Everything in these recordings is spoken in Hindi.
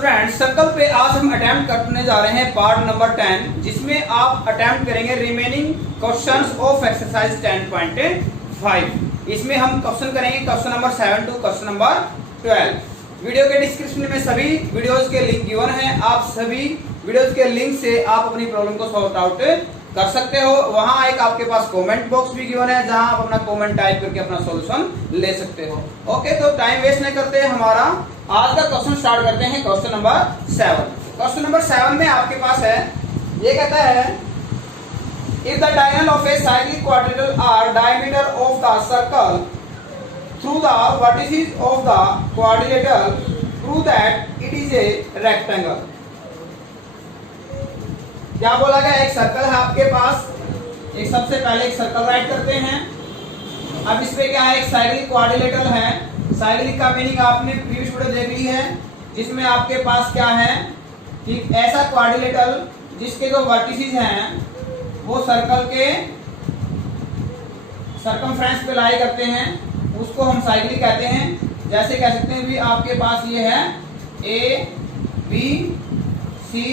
स्टूडेंट सर्कल पे आज हम अटेम्प्ट करने जा रहे हैं पार्ट नंबर 10, जिसमें आप अटेम्प्ट करेंगे रिमेनिंग क्वेश्चंस ऑफ एक्सरसाइज 10.5। इसमें हम क्वेश्चन करेंगे question number 7 to question number 12। Video के डिस्क्रिप्शन में सभी वीडियोस के लिंक गिवन है। आप सभी वीडियोस के लिंक से आप अपनी प्रॉब्लम को सॉर्ट आउट कर सकते हो। वहां एक आपके पास कमेंट बॉक्स भी गिवन है, जहां आप अपना कमेंट टाइप करके अपना सॉल्यूशन ले सकते हो। ओके, तो टाइम वेस्ट नहीं करते, हमारा आज का क्वेश्चन स्टार्ट करते हैं। Question number 7। क्वेश्चन नंबर 7 में आपके पास है, ये कहता है if the diagonal of a cyclic quadrilateral are diameter of the circle through the vertices of the quadrilateral prove that it is a rectangle. क्या बोला गया? एक सर्कल है आपके पास, एक सबसे पहले एक सर्कल राइट करते हैं। अब इस पे क्या है? एक साइक्लिक क्वाड्रिलेटरल है। साइक्लिक का मीनिंग आपने प्रीवियस वीडियो देख ली है, जिसमें आपके पास क्या है कि ऐसा क्वाड्रिलेटरल जिसके जो वर्टिसेस हैं वो सर्कल के सर्कमफ्रेंस पे लाई करते हैं, उसको हम साइक्लिक कहते हैं। जैसे कह सकते हैं भी आपके पास ये है ए बी सी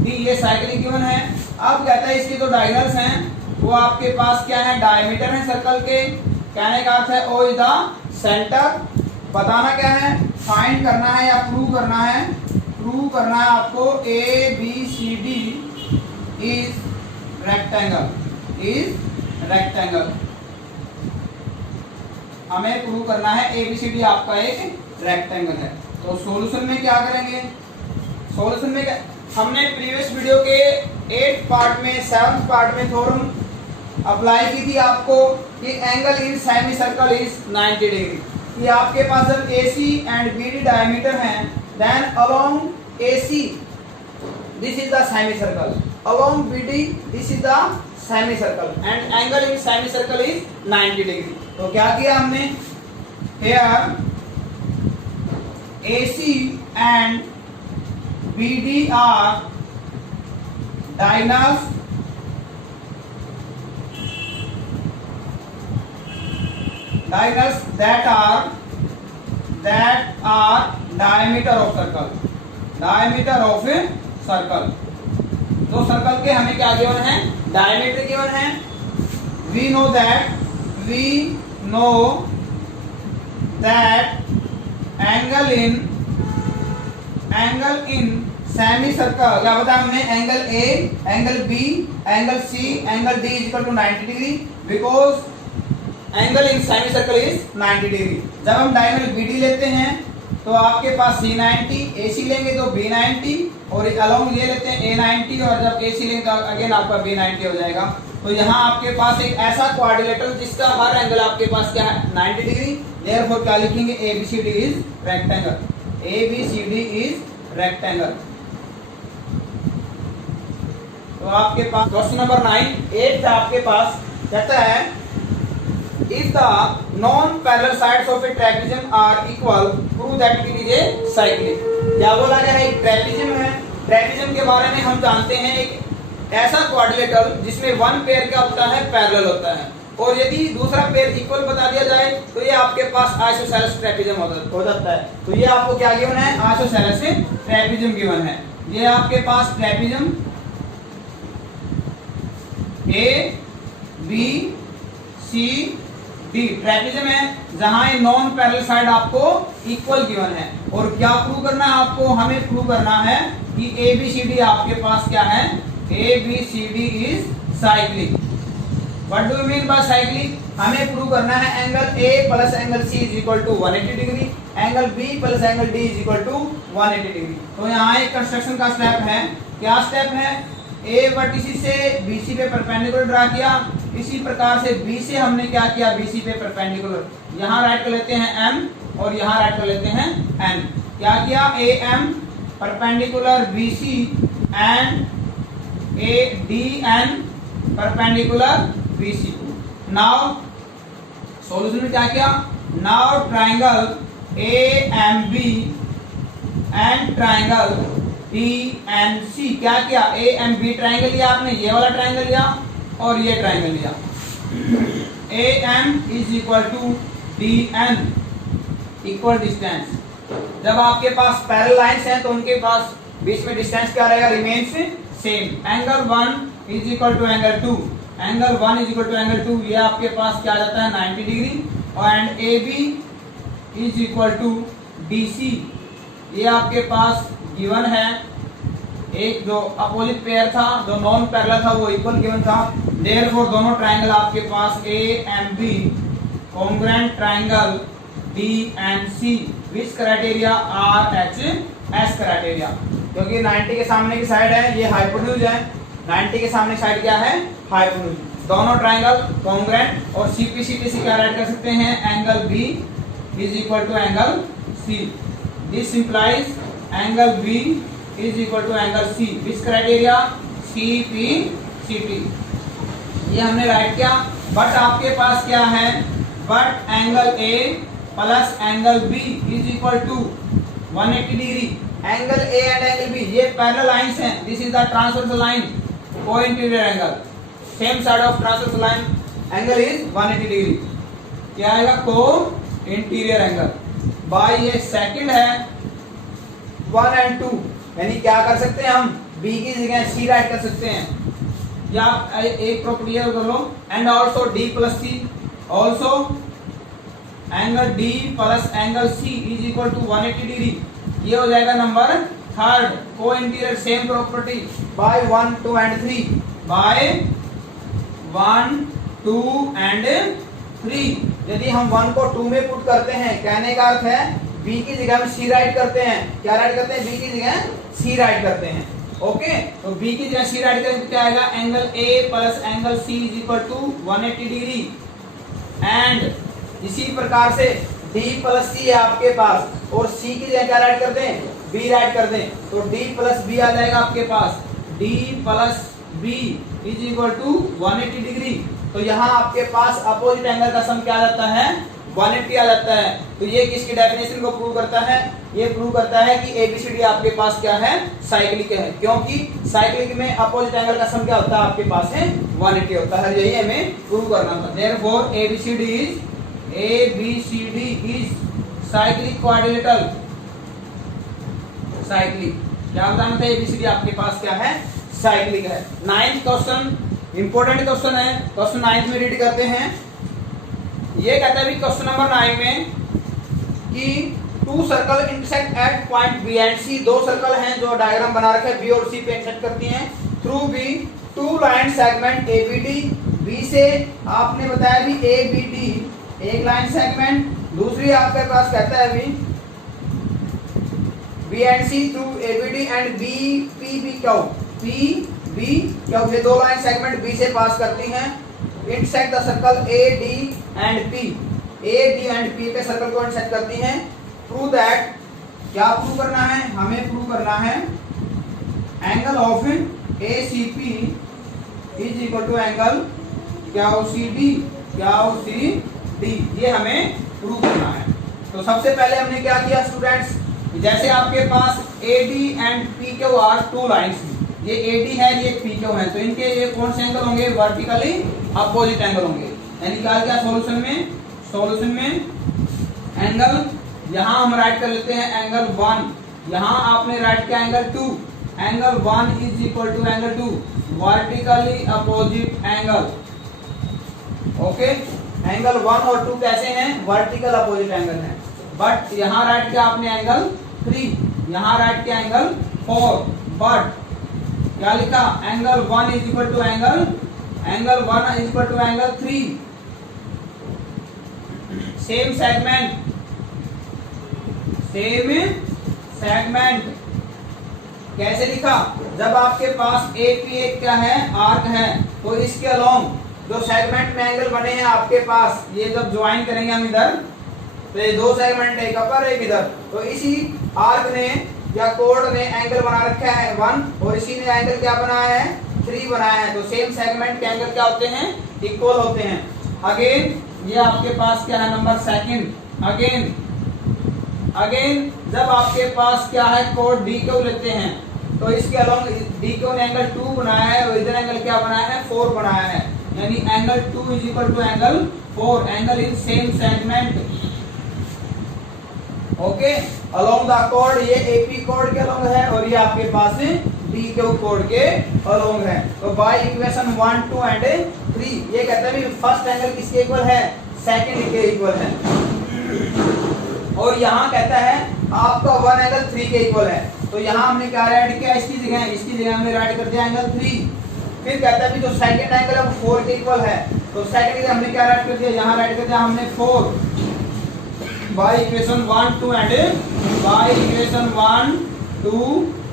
डी, ये साइक्लिक गिवन है। अब कहता है इसके जो डायगोनल्स हैं वो आपके पास क्या है? डायमीटर है सर्कल के। कहने का अर्थ है ओ इज द सेंटर। बताना क्या है? फाइंड करना है या प्रूव करना है? प्रूव करना है आपको A B C D is rectangle, is rectangle. हमें प्रूव करना है ए बी सी डी आपका एक रेक्टेंगल है। तो सॉल्यूशन में क्या करेंगे? सॉल्यूशन में क्या, हमने प्रीवियस वीडियो के 8th पार्ट में 7th पार्ट में थ्योरम अप्लाई की थी आपको कि angle in semi circle is 90 degree. कि आपके पास जब AC एंड BD डायमीटर हैं, then along AC this is the semi circle, along BD this is the semi circle and angle in semi circle is 90 degree. तो क्या किया हमने? Here AC and BD are diagonals that are diameter of circle, diameter of a circle। तो सर्कल के हमें क्या गिवन है? डायमीटर गिवन है। we know that angle in semi circle क्या बताया हमने? Angle A, angle B, angle C, angle D is equal to 90 degree, because angle in semi circle is 90 degree. जब हम डायगोनल BD लेते हैं तो आपके पास C90, AC लेंगे तो B90 और अलोंग ये लेते हैं A90, और जब AC लेंगे तो अगेन आपका B90 हो जाएगा। तो यहाँ आपके पास एक ऐसा क्वाड्रिलेटरल जिसका हर एंगल आपके पास क्या है? 90 डिग्री। देयरफॉर क्या लिखेंगे? ABCD is rectangle, ABCD is rectangle. तो आपके पास क्वेश्चन नंबर 8 आपके पास कहता है if the non parallel sides of a trapezium are equal prove that it is a cyclic. क्या बोला गया है? एक ट्रेपेजियम है। ट्रेपेजियम के बारे में हम जानते हैं, एक ऐसा क्वाड्रिलेटरल जिसमें वन पेयर क्या होता है? पैरेलल होता है, और यदि दूसरा पेयर इक्वल बता दिया जाए तो ये आपके पास आइसोसेलेस ट्रेपेजियम हो जाता है। तो ये आपको क्या गिवन है? आइसोसेलेस ट्रेपेजियम गिवन है। ये आपके पास trapezium A B C D trapezium है, जहां ये नॉन पैरेलल साइड आपको इक्वल गिवन है। और क्या प्रूव करना है आपको? हमें प्रूव करना है कि ABCD आपके पास क्या है? ABCD is cyclic. What do you mean by cyclic? हमें प्रूव करना है angle A plus angle C is equal to 180 degree, angle B plus angle D is equal to 180 degree. तो यहाँ एक कंस्ट्रक्शन का स्टेप है। क्या स्टेप है? A वर्टिसेस से BC पे परपेंडिकुलर ड्रा किया, इसी प्रकार से B से हमने क्या किया? BC पे परपेंडिकुलर। यहाँ राइट कर लेते हैं M और यहाँ राइट कर लेते हैं N। क्या किया? AM perpendicular BC and ADN perpendicular BC। Now solution में क्या किया? Now triangle AMB and triangle DNC क्या किया? AMB ट्राइंगल लिया आपने, ये वाला ट्राइंगल लिया और ये ट्राइंगल लिया। AM is equal to DN, equal distance. जब आपके पास पैरेलल लाइंस हैं तो उनके पास बीच में डिस्टेंस क्या रहेगा, remains same. Angle 1 is equal to angle 2, angle 1 is equal to angle 2, ये आपके पास क्या आ जाता है 90 डिग्री। और and A B is equal to D C, ये आपके पास गिवन है। एक जो अपोजिट पेयर था, जो नॉन पैरेलल था, वो इक्वल गिवन था। देयरफॉर दोनों ट्राइंगल आपके पास A and B congruent triangle D and C which criteria RHS एच एस क्राइटेरिया, क्योंकि 90 के सामने की साइड है, ये हाइपोटेन्यूज है। 90 के सामने साइड क्या है, हाइपोटेन्यूज। दोनों ट्राइंगल कॉन्ग्रुएंट और सीपीसीटी से क्या राइट कर सकते हैं, angle B is equal to angle C. This implies angle B is equal to angle C which criteria, C P C T. ये हमने राइट किया। बट आपके पास क्या है, but angle A plus angle B is equal to 180 degree. Angle A and angle B ये पैरेलल लाइंस हैं। This is the transversal line, co interior angle, same side of transversal line, angle is 180 degree. क्या आएगा, को इंटीरियर एंगल। बाय ये सेकंड है 1 एंड 2, यानी क्या कर सकते हैं हम, बी की जगह सी राइट कर सकते हैं, या एक प्रॉपर्टी कर लो। And also D plus C, also angle D plus angle C is equal to 180 degree. ये हो जाएगा number third, co interior same property by 1, 2 and 3, by 1, 2 and 3। यदि हम 1 को 2 में पुट करते हैं, कहने का अर्थ है बी की जगह हम सी राइट करते हैं। क्या राइट करते हैं, बी की जगह सी राइट करते हैं। ओके, तो बी की जगह सी राइट करेंगे तो क्या आएगा, angle A plus angle C is equal to 180 degree. And इसी प्रकार से डी प्लस सी है आपके पास, और सी की जगह क्या राइट कर दें, बी राइट कर दें, तो डी प्लस बी आ जाएगा आपके पास, D plus B is equal to 180 degree. तो यहाँ आपके पास अपोजिट एंगल का सम क्या आ जाता है, 180 आ जाता है। तो ये किसकी डेफिनेशन को प्रूव करता है, ये प्रूव करता है कि एबीसीडी आपके पास क्या है, साइक्लिक है, क्योंकि साइक्लिक में अपोजिट एंगल का सम क्या होता है, आपके पास है 180 होता है। यही हमें प्रूव करना था। Therefore ABCD is cyclic quadrilateral, cyclic क्या बताना था, एबीसीडी आपके पास क्या है, साइक्लिक है। 9th क्वेश्चन इंपॉर्टेंट क्वेश्चन है, क्वेश्चन 9 में रीड करते हैं। ये कहता है क्वेश्चन नंबर 9 में कि 2 circle intersect at point B and C. 2 circle हैं जो डायग्राम बना रखे हैं, बी और सी पे इंटरसेक्ट करती हैं through B 2 line segment A B D. B से आपने बताया भी ए बी डी एक लाइन सेगमेंट, दूसरी आपके पास कहता है भी B and C through A B D and B P B Q, P B Q, ये 2 लाइन सेगमेंट बी से पास करती हैं। Intersect the circle A D and P, A D and P पे सर्कल को इंटरसेक्ट करती हैं। प्रूव दैट, क्या प्रूव करना है, हमें प्रूव करना है angle of A C P is equal to angle Q C D, Q C D, ये हमें प्रूव करना है। तो सबसे पहले हमने क्या किया स्टूडेंट्स, जैसे आपके पास A D and P Q R 2 lines, ये ए डी है, ये पी क्यू है, तो इनके ये कौन से एंगल होंगे, वर्टिकली अपोजिट एंगल होंगे। यानी क्या क्या सॉल्यूशन में एंगल, यहाँ हम राइट कर लेते हैं एंगल 1, यहाँ आपने राइट किया angle 2, angle 1 is equal to angle 2, vertically opposite angle. Okay, angle 1 और 2 कैसे हैं, वर्टिकल अपोजिट एंगल हैं। बट यहाँ राइट किया आपने एंगल 3, यहाँ राइट किया एंगल 4, बट क्या लिखा, angle 1 is equal to angle 1 is equal to angle 3, same segment कैसे लिखा, जब आपके पास ए पी एक क्या है, आर्क है, तो इसके अलोंग जो सेगमेंट में एंगल बने हैं आपके पास, ये जब ज्वाइन करेंगे हम इधर, तो ये 2 सेगमेंट है, एक अपर एक इधर, तो इसी आर्क ने या कोड ने एंगल बना रखा है 1, और इसी ने एंगल क्या बनाया है, 3 बनाया है। तो सेम सेगमेंट के एंगल क्या होते हैं, इक्वल होते हैं। अगेन ये आपके पास क्या है, नंबर सेकंड, अगेन जब आपके पास क्या है, कोड डी क्यू लेते हैं, तो इसके अलोंग डी क्यू ने एंगल 2 बनाया है, और इधर एंगल क्या बनाया है, 4 बनाया है, यानी angle 2 is equal to angle 4, angle in same segment, okay, along the chord, ये एपी कॉर्ड के अलोंग है और ये आपके पास डी के कॉर्ड के अलोंग है। तो बाय इक्वेशन 1 2 एंड 3 ये कहता है भी फर्स्ट एंगल किसके इक्वल है, सेकंड के इक्वल है। और यहाँ कहता है आपका 1 एंगल 3 के इक्वल है। तो यहाँ हमने क्या राइट किया, इसकी जगह हमने राइट कर दिया एंगल 3। फिर कहता है भी जो सेकंड एंगल है वो 4 के इक्वल है। तो सेकंड के हमने क्या राइट कर दिया, यहाँ राइट कर दिया हमने 4 बाय इक्वेशन 1 2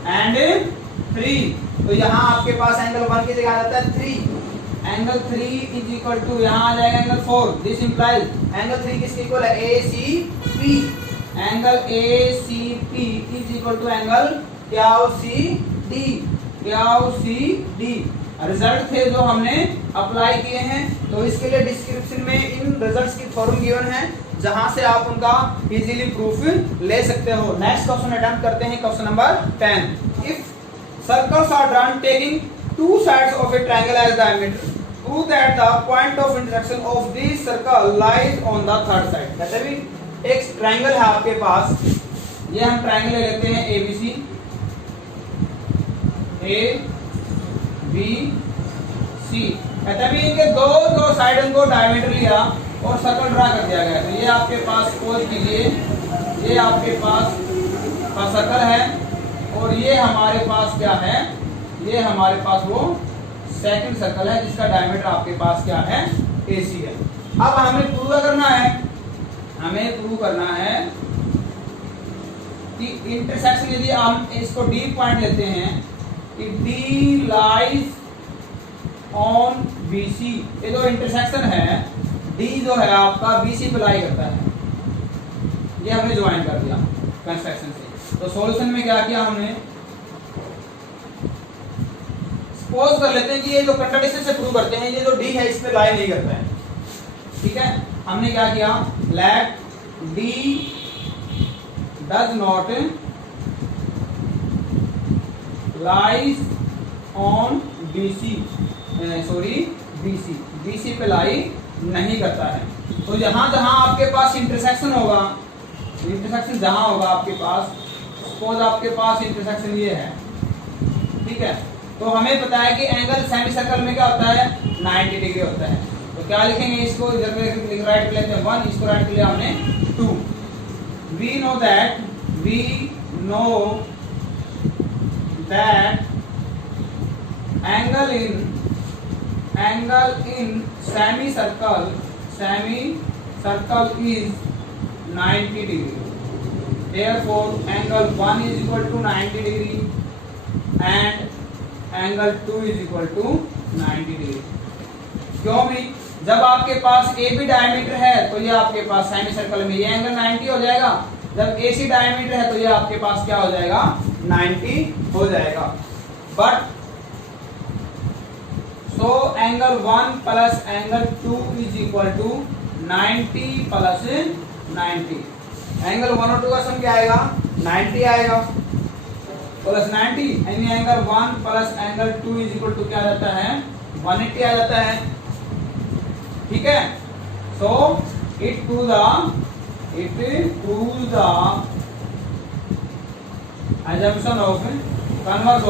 एंड 3। तो यहाँ आपके पास एंगल 1 की जगह आ जाता है 3, एंगल 3 इज इक्वल टू यहाँ आ जाएगा एंगल 4। दिस इंप्लाइज एंगल 3 किसके इक्वल है, ACP। Angle ACP is equal to angle QCD। Result थे जो हमने अप्लाई किए हैं। तो इसके लिए डिस्क्रिप्शन में इन रिजल्ट्स की फॉर्म गिवन है, जहां से आप उनका इजीली प्रूफ ले सकते हो। नेक्स्ट क्वेश्चन अटेम्प्ट करते हैं, question number 10। If circles are drawn taking two sides of a triangle as diameter, prove that the point of intersection of this circle lies on the third side. कहते हैं एक ट्रायंगल है आपके पास, ये हम ट्रायंगल ले लेते हैं ABC, ABC। कहते हैं इनके दो साइड को डायमीटर लिया और सर्कल ड्रा कर दिया गया। तो ये आपके पास सपोज कीजिए ये आपके पास का सर्कल है और ये हमारे पास क्या है, ये हमारे पास वो सेकंड सर्कल है जिसका डायमीटर आपके पास क्या है, AC है। अब हमें प्रूव करना है कि इंटरसेक्शन, यदि हम इसको D पॉइंट लेते हैं कि D लाइज ऑन BC, ये जो इंटरसेक्शन है D जो है आपका BC पे लाई करता है, ये हमने ज्वाइन कर दिया कंस्ट्रक्शन से। तो सॉल्यूशन में क्या किया हमने, सपोज कर लेते हैं कि ये जो कंट्राडिक्शन से प्रूव करते हैं, ये जो D है इस पे लाई नहीं करता है, ठीक है। हमने क्या किया, let D does not lies on BC पे लाई नहीं करता है। तो जहां जहां आपके पास इंटरसेक्शन होगा, इंटरसेक्शन जहां होगा आपके पास, सपोज आपके पास इंटरसेक्शन ये है, ठीक है। तो हमें पता है कि एंगल सेमी सर्कल में क्या होता है, 90 डिग्री होता है। तो क्या लिखेंगे, इसको इधर पे राइट कर लेते हैं 1, इसको राइट कर लिया हमने 2। We know that angle in semi circle is 90 degree. Therefore angle 1 is equal to 90 degree and angle 2 is equal to 90 degree. क्यों भी, जब आपके पास AB डायमीटर है तो ये आपके पास सेमी सर्कल में ये एंगल 90 हो जाएगा, जब AC डायमीटर है तो ये आपके पास क्या हो जाएगा, 90 हो जाएगा। But so angle 1 plus angle 2 is equal to 90 plus 90। Angle 1 और 2 का सम क्या आएगा, 90 आएगा प्लस 90, यानी angle 1 plus angle 2 is equal to क्या आ जाता है, 180 आ जाता है, ठीक है। so it proves the assumption of converse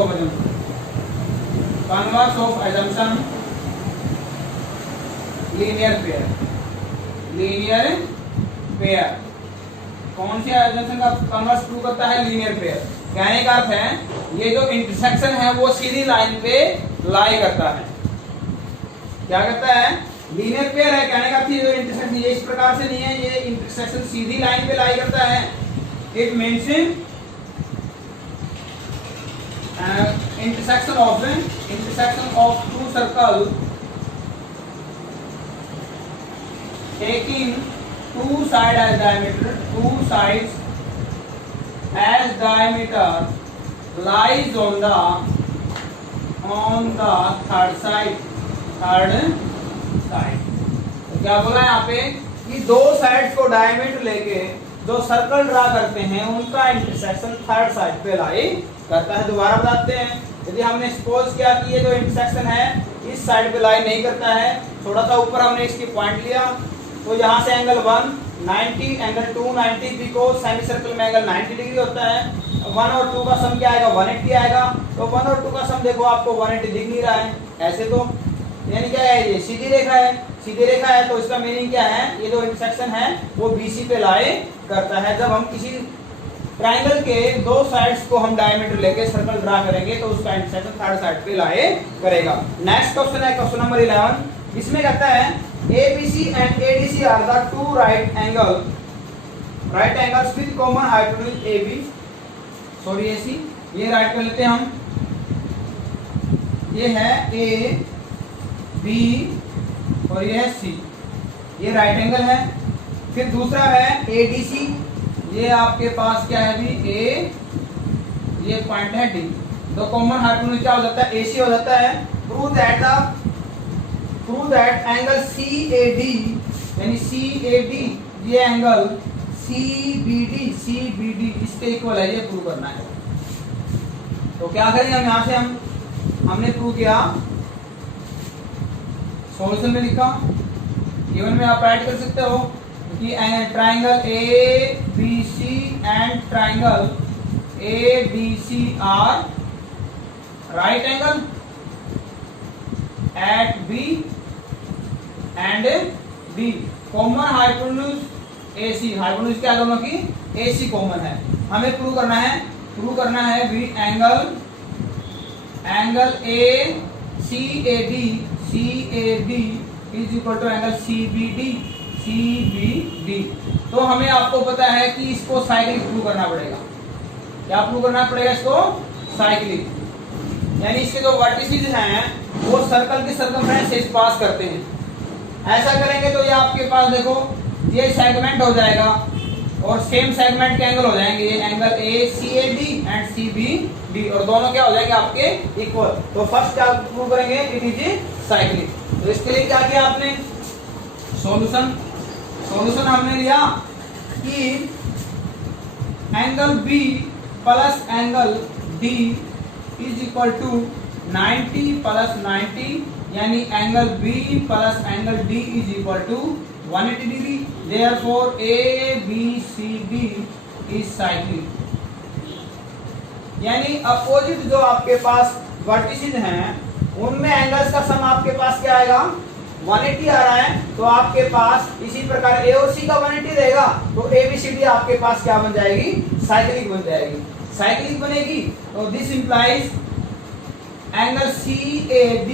of assumption linear pair। कौन सी assumption का कन्वर्स प्रूव करता है, लीनियर पेयर। कहने का अर्थ है ये जो इंटरसेक्शन है वो सीधी लाइन पे लाई करता है। क्या करता है, लीनियर पेयर है। कहने का अर्थ ये जो इंटरसेक्शन ये इस प्रकार से नहीं है, ये इंटरसेक्शन सीधी लाइन पे लाई करता है। It means intersection of two circles taking two sides as diameter lies on the third side। तो क्या बोला है यहाँ पे कि दो साइड्स को डायमीटर लेके जो सर्कल ड्रा करते हैं उनका इंटरसेक्शन थर्ड साइड पे लाई करता है। दोबारा बताते हैं, यदि हमने सपोज किया कि ये जो इंटरसेक्शन है इस साइड पे लाई नहीं करता है, थोड़ा सा ऊपर हमने इसकी पॉइंट लिया, तो यहाँ से angle 1 90 angle 290 because semi circle में एंगल 90 डिग्री होता है। 1 और 2 का सम क्या आएगा 180 आएगा। तो 1 और 2 का सम देखो आपको 180 दिख नहीं रहा है ऐसे, तो यानी क्या है ये सीधी रेखा है, सीधी रेखा है तो इसका मीनिंग क्या है, ये जो इंटरसेक्शन है वो BC पे लाए करता है। जब हम किसी ट्रायंगल के दो साइड्स को हम डायमीटर लेके सर्कल ड्रा करेंगे तो उसका इंटरसेक्शन थर्ड साइड पे लाए करेगा। नेक्स्ट क्वेश्चन है क्वेश्चन नंबर 11, इसमें कहता है ABC and ADC are the two right angles with common hypotenuse AB, sorry AC, ये राइट कर लेते हैं हम, ये है A B और ये है C, ये राइट एंगल है। फिर दूसरा है ADC, ये आपके पास क्या है अभी A, ये पॉइंट है D, तो कॉमन हाइपोटेन्यूज क्या हो जाता है AC हो जाता है। प्रूव दैट एंगल CAD यानी CAD ये एंगल CBD इसके इक्वल है, ये प्रूव करना है। तो क्या करेंगे हम यहाँ से, हमने प्रूव किया, सॉल्यूशन में लिखा, गिवन में आप राइट कर सकते हो कि triangle ABC and triangle ADC are right angle at B and D, common hypotenuse AC, hypotenuse क्या दोनों की AC कॉमन है। हमें प्रूव करना है भी angle CAD is equal to angle CBD। तो हमें आपको पता है कि इसको साइक्लिक प्रूव करना पड़ेगा। क्या प्रूव करना पड़ेगा इसको, साइक्लिक, यानी इसके जो वर्टिसेस हैं वो सर्कल की सर्कमफ्रेंस से पास करते हैं। ऐसा करेंगे तो ये आपके पास देखो ये सेगमेंट हो जाएगा और सेम सेगमेंट के एंगल हो जाएंगे, ये एंगल ACAD एंड CBD, और दोनों क्या हो जाएंगे आपके इक्वल। तो फर्स्ट क्या प्रूव करेंगे, इट इज साइक्लिक। तो इसके लिए क्या किया आपने, सॉल्यूशन हमने लिया कि angle B plus angle D is equal to 90 plus 90, यानी angle B plus angle D is equal to 180 degree. Therefore ABCD is cyclic, यानी अपोजिट जो आपके पास वर्टिसेस हैं उनमें एंगल्स का सम आपके पास क्या आएगा 180 आ रहा है। तो आपके पास इसी प्रकार A और C का 180 रहेगा, तो ABCD आपके पास क्या बन जाएगी, साइक्लिक बन जाएगी। साइक्लिक बनेगी तो this implies angle CAD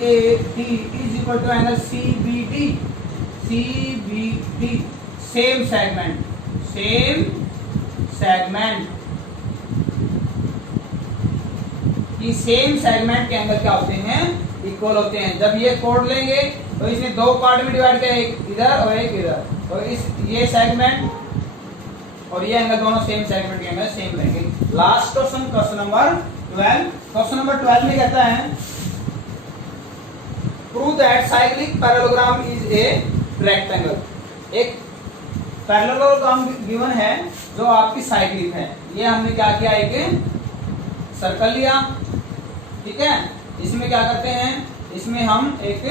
is equal to angle CBD same segment कि सेम सेगमेंट के एंगल क्या होते हैं, इक्वल होते हैं। जब ये कोड लेंगे तो इसने दो पार्ट में डिवाइड किया, एक इधर और एक इधर, तो इस ये सेगमेंट और ये एंगल दोनों सेम सेगमेंट के एंगल सेम रहेंगे। Last question, question number 12। Question number 12 में कहता है prove that cyclic parallelogram is a rectangle. एक पैरेललोग्राम गिवन है जो आपकी साइक्लिक है। ये हमने क्या किया, एक सर्कल लिया, ठीक है। इसमें क्या करते हैं, इसमें हम एक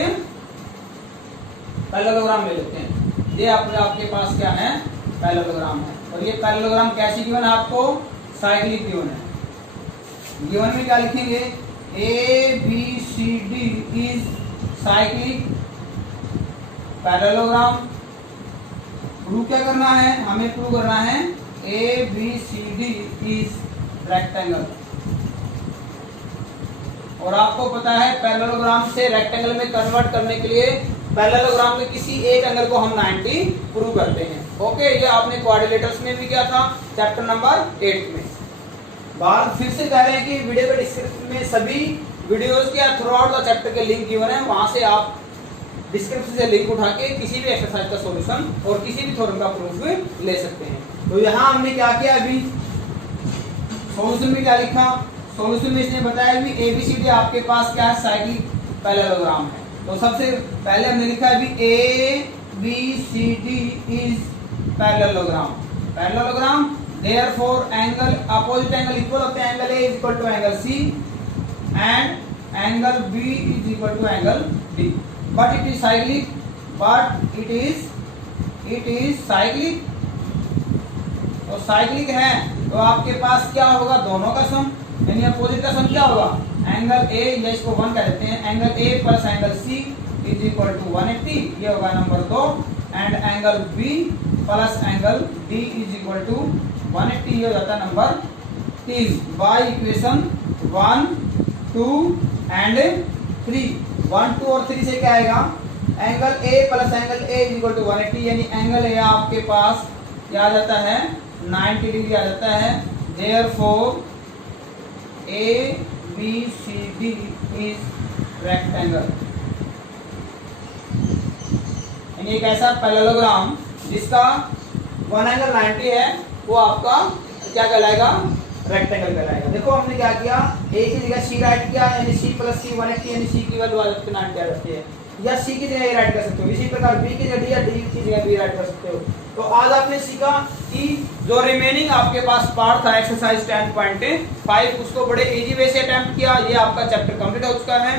पैरेललोग्राम ले लेते हैं। ये आपके पास क्या है, पैरेललोग्राम है। और ये पैरेललोग्राम कैसी गिवन है आपको, साइक्लिक गिवन है। गिवन में क्या लिखेंगे, ABCD is cyclic parallelogram. Prove क्या करना है, हमें प्रूव करना है ABCD इज रेक्टेंगल। और आपको पता है पैरेललोग्राम से रेक्टेंगल में कन्वर्ट करने के लिए पैरेललोग्राम के किसी एक एंगल को हम 90 प्रूव करते हैं। ओके, ये आपने क्वाड्रिलेटरल्स में भी किया था चैप्टर नंबर 8 में। बात फिर से कह रहे हैं कि वीडियो के डिस्क्रिप्शन में सभी वीडियोस के थ्रू आउट द चैप्टर के लिंक गिवन है, वहां से आप डिस्क्रिप्शन से लिंक उठा के किसी भी एक्सरसाइज का सॉल्यूशन और किसी भी थ्योरम का प्रूफ ले सकते हैं। तो यहाँ हमने क्या किया, अभी सॉल्यूशन में क्या लिखा, सॉल्यूशन में इसने बताया भी ABCD आपके पास क्या है, साइक्लिक पैरेललोग्राम है। तो सबसे पहले हमने लिखा है भी ABCD is parallelogram. Therefore angle opposite angle equal होते हैं, angle A is equal to angle C and angle B is equal to angle D। But it is it is cyclic. तो साइक्लिक है तो आपके पास क्या होगा, दोनों का सम यानी अपोजिट का सम क्या होगा, एंगल ए या इसको 1 कह देते हैं, angle A plus angle C is equal to 180, ये होगा number 2, and angle B plus angle D is equal to 180, ये हो जाता है नंबर 3 बाय इक्वेशन 1, 2 एंड 3। 1, 2 और 3 से क्या आएगा, angle A plus angle A is equal to 180, यानी एंगल ए आपके पास क्या आ जाता है 90 डिग्री आ जाता है। Therefore A B C D is rectangle, यानी एक ऐसा पैरेललोग्राम जिसका 1 एंगल 90 है वो आपका क्या कहलाएगा, रेक्टेंगल कहलाएगा। देखो हमने क्या किया, ए की जगह सी राइट किया, यानी सी प्लस सी 180, यानी सी की वैल्यू आ जाती है 90 आ जाती है, या सी की जगह ए राइट कर सकते हो, इसी प्रकार बी की जगह डी या डी की जगह बी राइट कर सकते हो। तो आज आपने सीखा कि जो रिमेनिंग आपके पास पार्ट था एक्सरसाइज 10.5 उसको बड़े इजी वे से अटेम्प्ट किया, ये आपका चैप्टर कंप्लीट हो चुका है।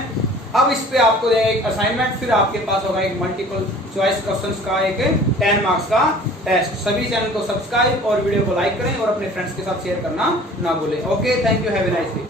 अब इस पे आपको एक असाइनमेंट, फिर आपके पास होगा एक मल्टीपल चॉइस क्वेश्चंस का एक 10 मार्क्स का टेस्ट। सभी चैनल को सब्सक्राइब और वीडियो को लाइक करें और अपने फ्रेंड्स के साथ शेयर करना ना भूलें। Okay, thank you, have a nice day.